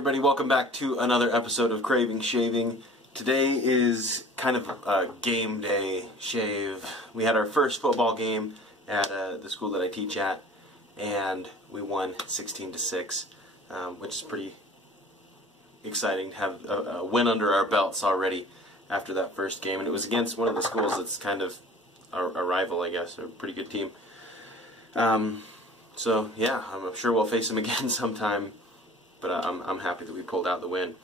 everybody, welcome back to another episode of Craving Shaving. Today is kind of a game day shave. We had our first football game at the school that I teach at, and we won 16-6, which is pretty exciting to have a win under our belts already after that first game. And it was against one of the schools that's kind of a rival, I guess, a pretty good team. So yeah, I'm sure we'll face them again sometime. But I'm happy that we pulled out the win.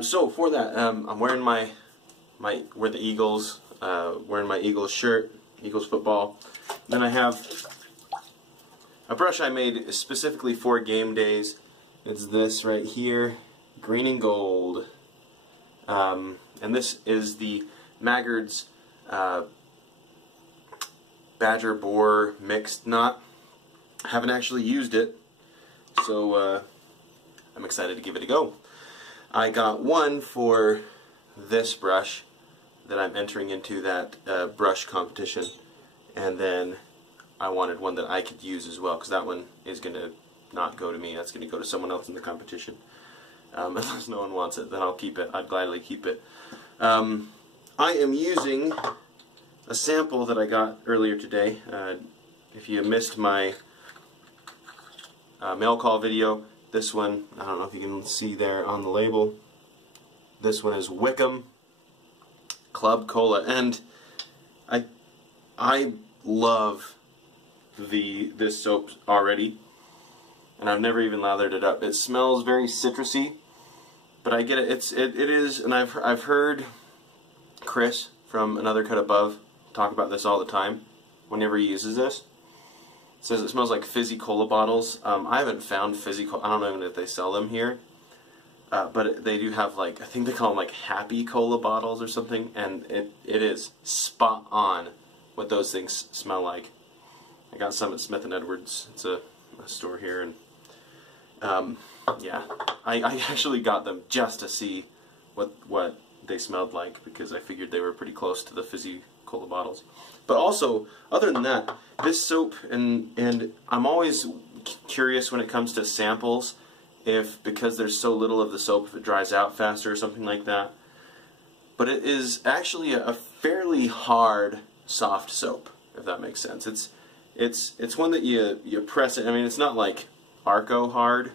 So for that, I'm wearing we're the Eagles, wearing my Eagles shirt, Eagles football. Then I have a brush I made specifically for game days. It's this right here, green and gold. And this is the Maggard's Badger Boar mixed knot. I haven't actually used it, so I'm excited to give it a go. I got one for this brush that I'm entering into that brush competition, and then I wanted one that I could use as well, because that one is going to not go to me. That's going to go to someone else in the competition. Unless no one wants it, then I'll keep it. I'd gladly keep it. I am using a sample that I got earlier today. If you missed my mail call video, this one, I don't know if you can see there on the label, this one is Wickham Club Cola, and I love this soap already, and I've never even lathered it up. It smells very citrusy, but I get it. It is, and I've heard Chris from Another Cut Above talk about this all the time whenever he uses this. It says it smells like fizzy cola bottles. I haven't found fizzy cola. I don't know even if they sell them here. But they do have, like, I think they call them like happy cola bottles or something. And it is spot on what those things smell like. I got some at Smith & Edwards. It's a store here. And yeah, I actually got them just to see what they smelled like, because I figured they were pretty close to the fizzy cola bottles. But also, other than that, this soap, and I'm always curious when it comes to samples, if because there's so little of the soap, if it dries out faster or something like that. But it is actually a fairly hard, soft soap, if that makes sense. It's one that you press it. I mean, it's not like Arco hard,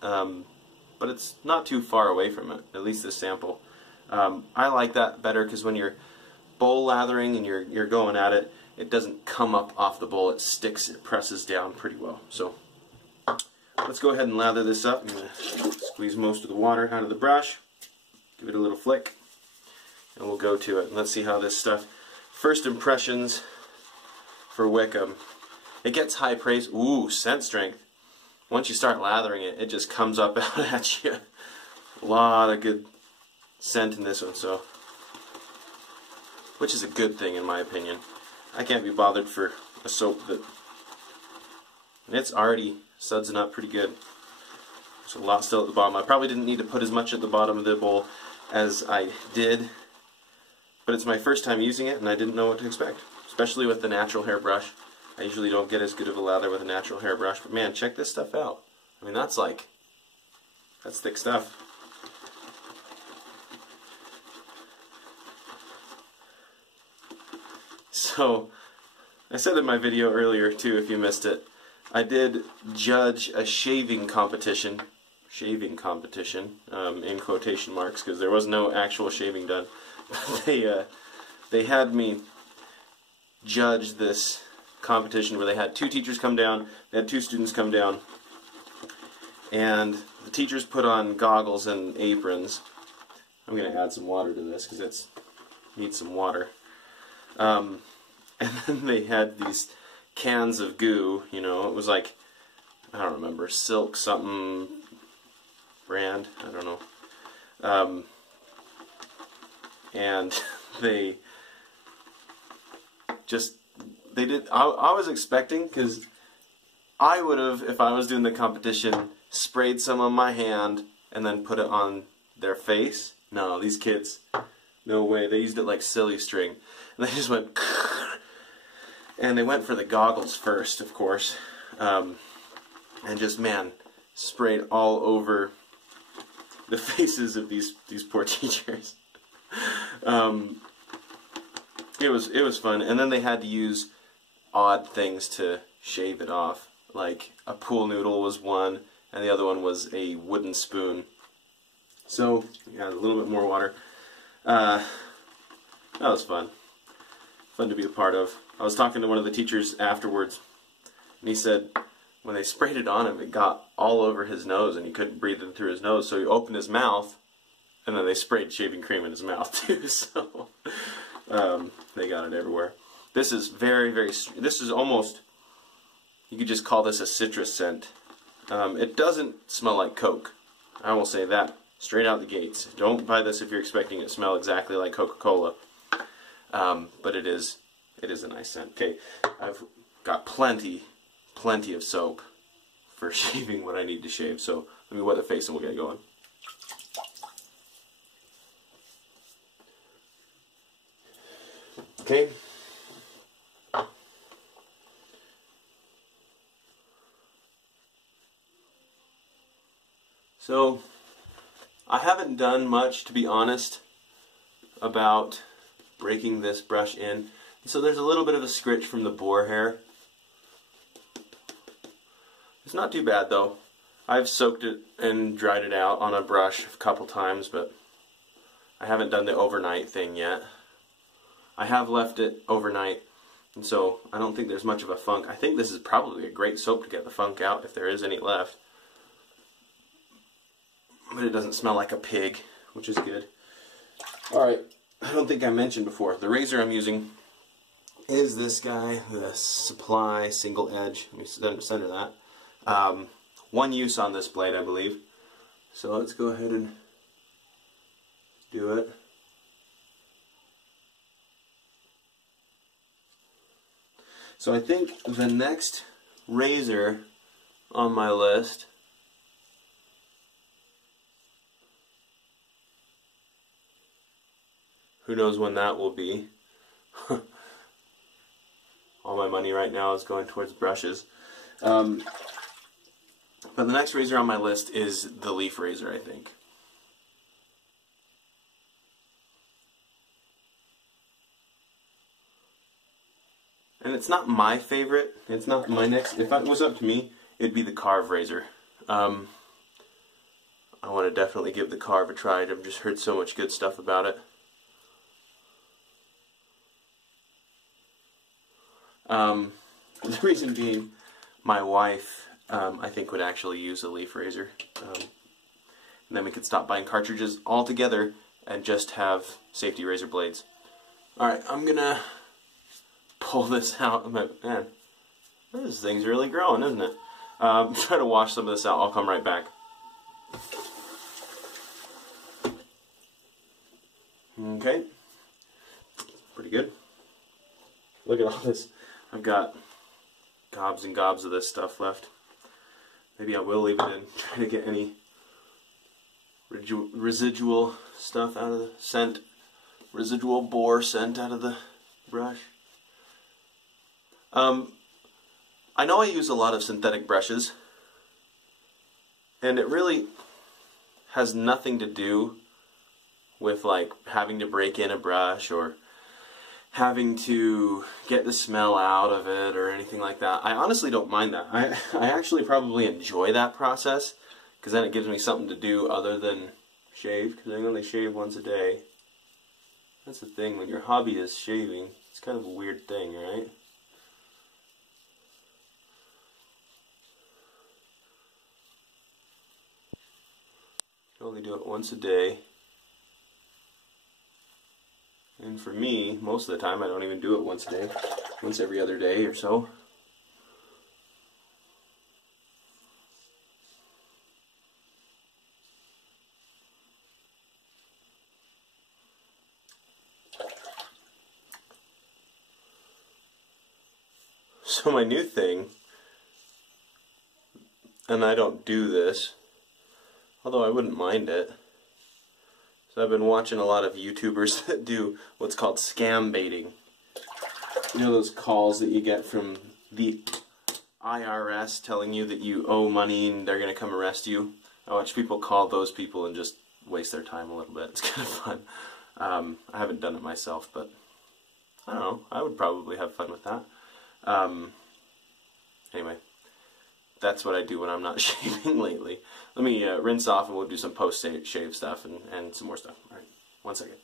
but it's not too far away from it. At least this sample. I like that better because when you're bowl lathering and you're going at it, it doesn't come up off the bowl. It sticks, it presses down pretty well. So let's go ahead and lather this up. I'm going to squeeze most of the water out of the brush, give it a little flick, and we'll go to it. And let's see how this stuff, first impressions for Wickham. It gets high praise. Ooh, scent strength. Once you start lathering it, it just comes up out at you. A lot of good scent in this one, so, which is a good thing in my opinion. I can't be bothered for a soap that, and it's already sudsing up pretty good. There's a lot still at the bottom. I probably didn't need to put as much at the bottom of the bowl as I did, but it's my first time using it and I didn't know what to expect, especially with the natural hair brush. I usually don't get as good of a lather with a natural hair brush, but man, check this stuff out. I mean, that's thick stuff. So, I said in my video earlier too, if you missed it, I did judge a shaving competition, in quotation marks, because there was no actual shaving done. They had me judge this competition where they had two teachers come down, they had two students come down, and the teachers put on goggles and aprons. I'm going to add some water to this because it needs some water. And then they had these cans of goo, you know, it was like, I don't remember, Silk something brand, I don't know. And they did, I was expecting, because I would have, if I was doing the competition, sprayed some on my hand and then put it on their face. No, these kids, no way, they used it like silly string. And they just went, and they went for the goggles first, of course, and just, man, sprayed all over the faces of these poor teachers. It was fun, and then they had to use odd things to shave it off. Like a pool noodle was one, and the other one was a wooden spoon. So yeah, a little bit more water. That was fun. Fun to be a part of. I was talking to one of the teachers afterwards, and he said when they sprayed it on him, it got all over his nose, and he couldn't breathe in through his nose. So he opened his mouth, and then they sprayed shaving cream in his mouth too. So they got it everywhere. This is very, very. This is almost. You could just call this a citrus scent. It doesn't smell like Coke. I will say that straight out the gates. Don't buy this if you're expecting it to smell exactly like Coca-Cola. But it is a nice scent. Okay, I've got plenty of soap for shaving what I need to shave. So let me wet the face and we'll get going. Okay. So, I haven't done much, to be honest, about breaking this brush in. So there's a little bit of a scritch from the boar hair. It's not too bad though. I've soaked it and dried it out on a brush a couple times, but I haven't done the overnight thing yet. I have left it overnight, and so I don't think there's much of a funk. I think this is probably a great soap to get the funk out, if there is any left. But it doesn't smell like a pig, which is good. Alright, I don't think I mentioned before, the razor I'm using is this guy, the Supply Single Edge. Let me center that. One use on this blade, I believe. So let's go ahead and do it. So I think the next razor on my list who knows when that will be. All my money right now is going towards brushes. But the next razor on my list is the leaf razor, I think. And it's not my favorite. It's not my next. If it was up to me, it'd be the Carve razor. I want to definitely give the Carve a try. I've just heard so much good stuff about it. The reason being, my wife, I think, would actually use a leaf razor. And then we could stop buying cartridges altogether and just have safety razor blades. Alright, I'm gonna pull this out. Man, this thing's really growing, isn't it? Try to wash some of this out. I'll come right back. Okay. Pretty good. Look at all this. I've got gobs and gobs of this stuff left. Maybe I will leave it in, try to get any residual stuff out of the scent, residual boar scent out of the brush. I know I use a lot of synthetic brushes, and it really has nothing to do with like having to break in a brush or having to get the smell out of it or anything like that. I honestly don't mind that. I actually probably enjoy that process, because then it gives me something to do other than shave, because I only shave once a day. That's the thing, when your hobby is shaving, it's kind of a weird thing, right? You only do it once a day. And for me, most of the time, I don't even do it once a day. Once every other day or so. So my new thing, and I don't do this, although I wouldn't mind it. So I've been watching a lot of YouTubers that do what's called scam baiting. You know those calls that you get from the IRS telling you that you owe money and they're going to come arrest you? I watch people call those people and just waste their time a little bit. It's kind of fun. I haven't done it myself, but I don't know. I would probably have fun with that. Anyway, that's what I do when I'm not shaving lately. Let me rinse off and we'll do some post-shave stuff and some more stuff. Alright, 1 second.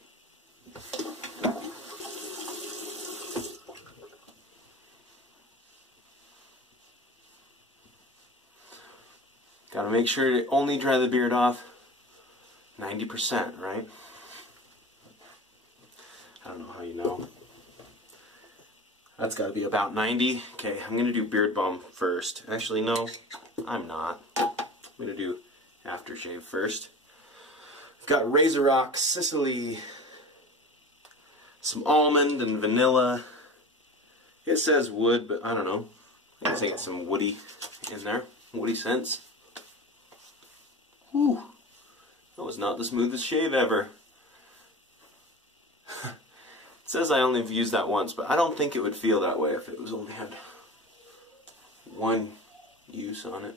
Gotta make sure to only dry the beard off 90%, right? I don't know how you know. That's gotta be about 90. Okay, I'm gonna do beard balm first. Actually, no, I'm not. I'm gonna do aftershave first. I've got Razor Rock Sicily, some almond and vanilla. It says wood, but I don't know. I think it's some woody in there, woody scents. Whew, that was not the smoothest shave ever. It says I only have used that once, but I don't think it would feel that way if it was only had one use on it.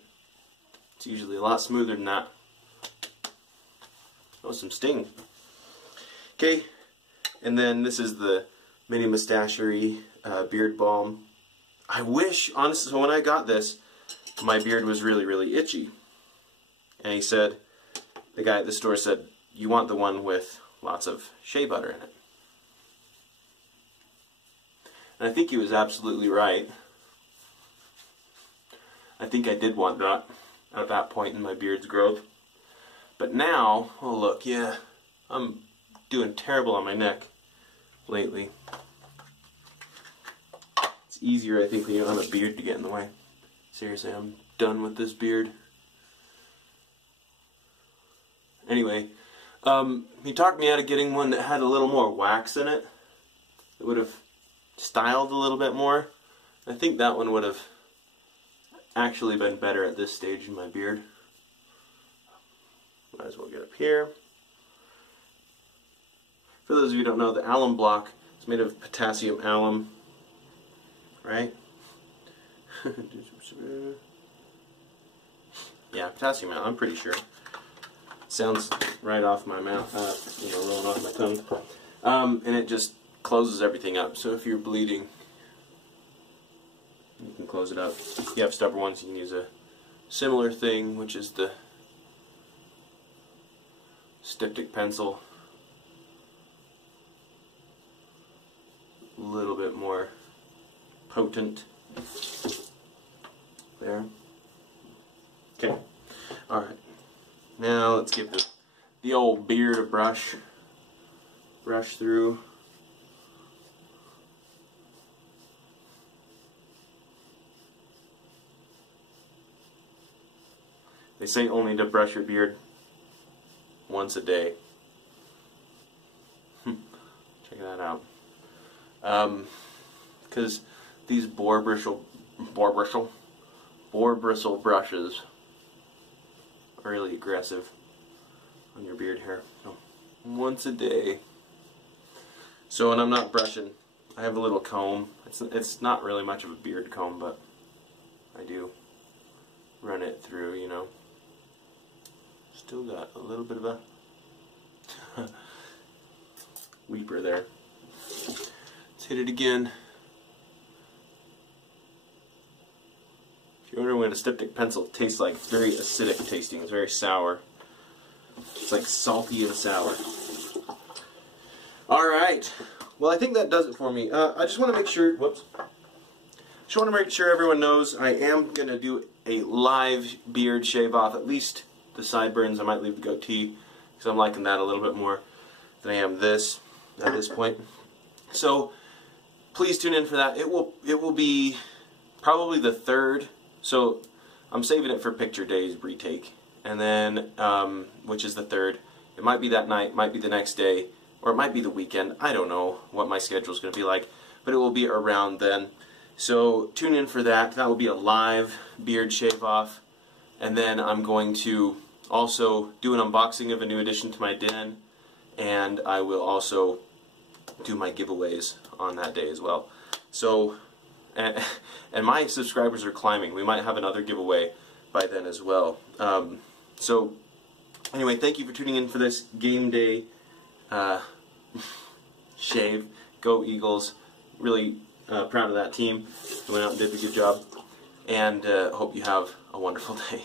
It's usually a lot smoother than that. Oh, some sting. Okay, and then this is the Mini Mustachery beard balm. I wish, honestly, so when I got this, my beard was really, really itchy. And he said, the guy at the store said, you want the one with lots of shea butter in it. And I think he was absolutely right. I think I did want that at that point in my beard's growth. But now, oh look, yeah, I'm doing terrible on my neck lately. It's easier, I think, when you don't have a beard to get in the way. Seriously, I'm done with this beard. Anyway, he talked me out of getting one that had a little more wax in it. It would have styled a little bit more. I think that one would have actually been better at this stage in my beard. Might as well get up here. For those of you who don't know, the alum block is made of potassium alum, right? Yeah, potassium alum, I'm pretty sure. Sounds right off my mouth, rolling off my tongue. And it just closes everything up. So if you're bleeding, you can close it up. If you have stubborn ones, you can use a similar thing, which is the styptic pencil. A little bit more potent. There. Okay. Alright. Now let's give the old beard a brush through. They say only to brush your beard once a day. Check that out. Because these boar bristle brushes are really aggressive on your beard hair. So, once a day. So when I'm not brushing, I have a little comb. It's not really much of a beard comb, but I do run it through, you know. Still got a little bit of a weeper there. Let's hit it again. If you're wondering what a styptic pencil tastes like, it's very acidic tasting. It's very sour. It's like salty and sour. Alright. Well, I think that does it for me. I just want to make sure, just want to make sure everyone knows I am going to do a live beard shave off, at least the sideburns. I might leave the goatee because I'm liking that a little bit more than I am this at this point. So please tune in for that. It will be probably the 3rd. So I'm saving it for picture day's retake, and then which is the 3rd. It might be that night, might be the next day, or it might be the weekend. I don't know what my schedule is going to be like, but it will be around then. So tune in for that. That will be a live beard shave off, and then I'm going to also do an unboxing of a new addition to my den, and I will also do my giveaways on that day as well. So, and my subscribers are climbing. We might have another giveaway by then as well. So anyway, thank you for tuning in for this game day shave. Go Eagles. Really proud of that team. They went out and did a good job. And hope you have a wonderful day.